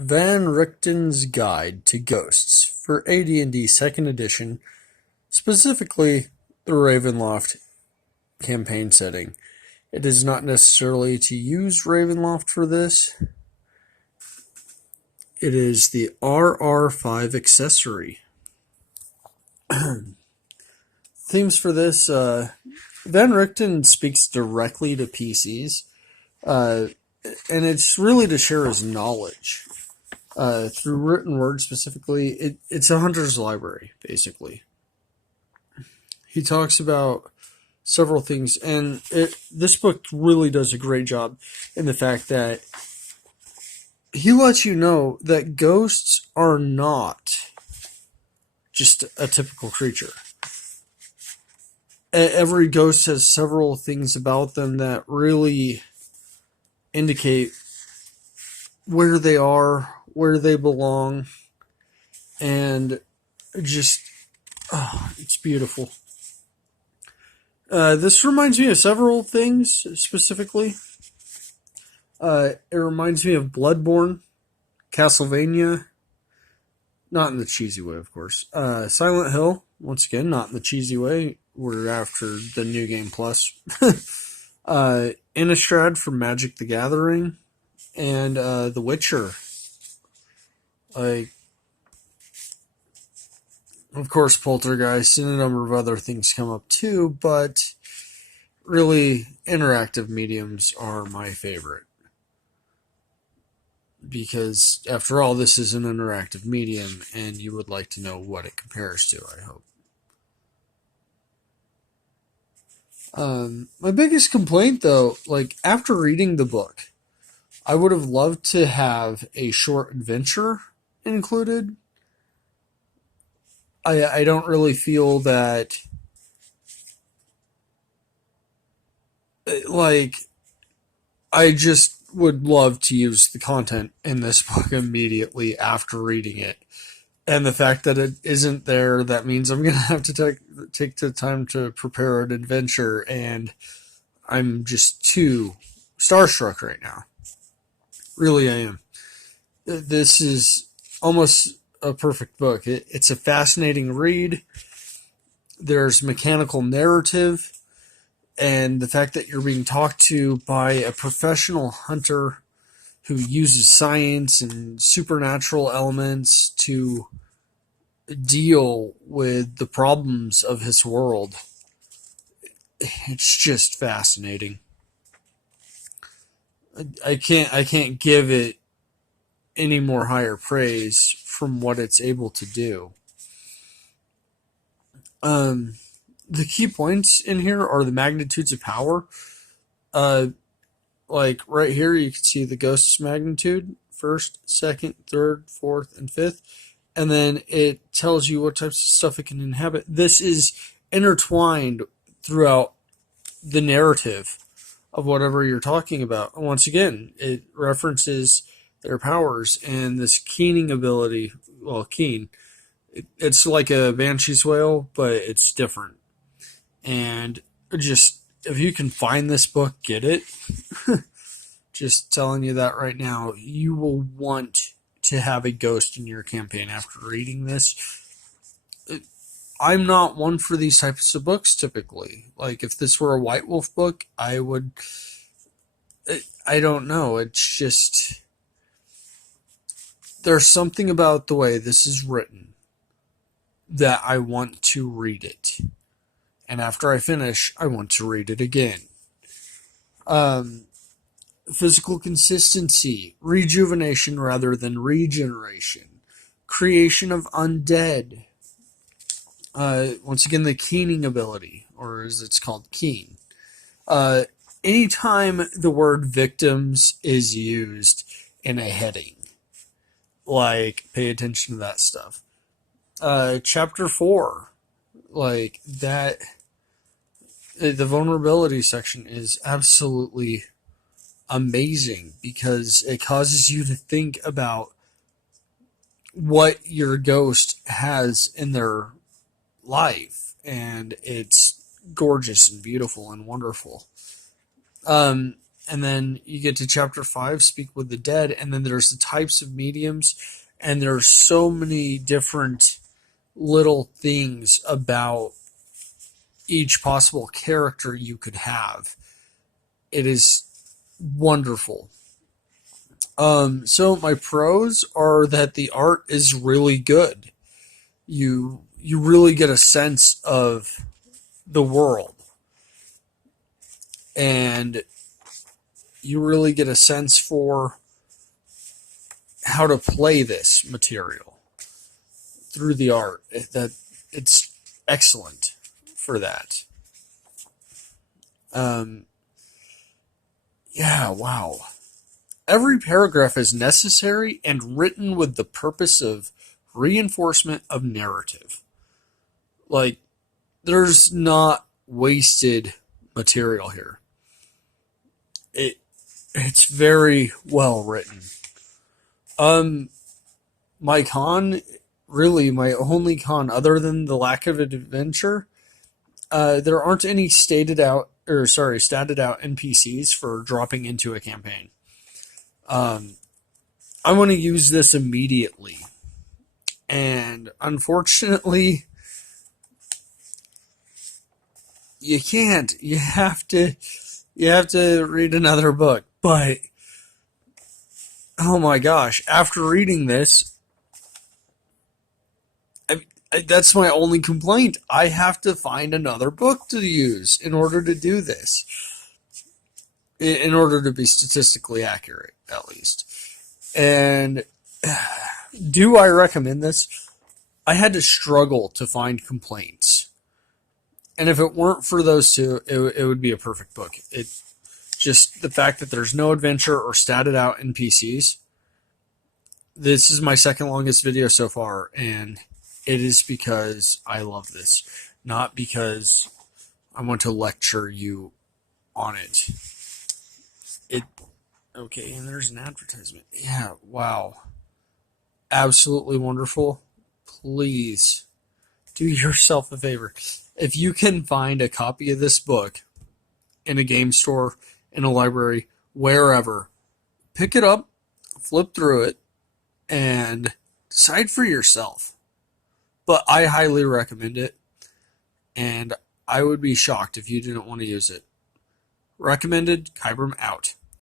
Van Richten's Guide to Ghosts for AD&D 2nd Edition, specifically the Ravenloft campaign setting. It is not necessarily to use Ravenloft for this. It is the RR5 accessory. Themes for this, Van Richten speaks directly to PCs, and it's really to share his knowledge. Through written word specifically, it's a hunter's library, basically. He talks about several things, and this book really does a great job in the fact that he lets you know that ghosts are not just a typical creature. Every ghost has several things about them that really indicate where they are, where they belong, and just, it's beautiful. This reminds me of several things, specifically. It reminds me of Bloodborne, Castlevania, not in the cheesy way, of course. Silent Hill, once again, not in the cheesy way. We're after the New Game Plus. Innistrad from Magic the Gathering, and The Witcher. Of course, Poltergeist and a number of other things come up too, but really, interactive mediums are my favorite. Because, after all, this is an interactive medium, and you would like to know what it compares to, I hope. My biggest complaint, though, after reading the book, I would have loved to have a short adventure included. I don't really feel that, I just would love to use the content in this book immediately after reading it. And the fact that it isn't there, that means I'm going to have to take the time to prepare an adventure, and I'm just too starstruck right now. Really, I am. This is almost a perfect book. It's a fascinating read. There's mechanical narrative, and the fact that you're being talked to by a professional hunter who uses science and supernatural elements to deal with the problems of his world. It's just fascinating. I can't give it any more higher praise from what it's able to do. The key points in here are the magnitudes of power. Right here, you can see the ghost's magnitude: first, second, third, fourth, and fifth. And then it tells you what types of stuff it can inhabit. This is intertwined throughout the narrative of whatever you're talking about. And once again, it references their powers and this keening ability. Well, keen. It's like a banshee's wail, but it's different. And just, if you can find this book, get it. Just telling you that right now. You will want to have a ghost in your campaign after reading this. I'm not one for these types of books typically. If this were a White Wolf book, I would... I don't know. It's just... There's something about the way this is written that I want to read it. And after I finish, I want to read it again. Physical consistency, rejuvenation rather than regeneration, creation of undead. Once again, the keening ability, or as it's called, keen. Anytime the word victims is used in a heading, pay attention to that stuff. Chapter 4, that, the vulnerability section is absolutely amazing because it causes you to think about what your ghost has in their life, and it's gorgeous and beautiful and wonderful. And then you get to chapter 5, Speak with the Dead, and then there's the types of mediums, and there's so many different little things about each possible character you could have. It is wonderful. So my pros are that the art is really good. You really get a sense of the world, and you really get a sense for how to play this material through the art. That it's excellent for that. Yeah, wow. Every paragraph is necessary and written with the purpose of reinforcement of narrative. Like, there's not wasted material here. It's very well written. My con, really my only con, other than the lack of adventure, there aren't any statted out NPCs for dropping into a campaign. I want to use this immediately, and unfortunately, you can't. You have to read another book. But oh my gosh, after reading this, that's my only complaint. I have to find another book to use in order to do this. In order to be statistically accurate, at least. And do I recommend this? I had to struggle to find complaints. And if it weren't for those two, it would be a perfect book. It just the fact that there's no adventure or statted out NPCs. This is my second longest video so far, and it is because I love this, not because I want to lecture you on it. Okay, and there's an advertisement. Yeah, wow. Absolutely wonderful. Please do yourself a favor. If you can find a copy of this book in a game store, in a library, wherever, pick it up, flip through it, and decide for yourself. But I highly recommend it, and I would be shocked if you didn't want to use it. Recommended, Kybram out.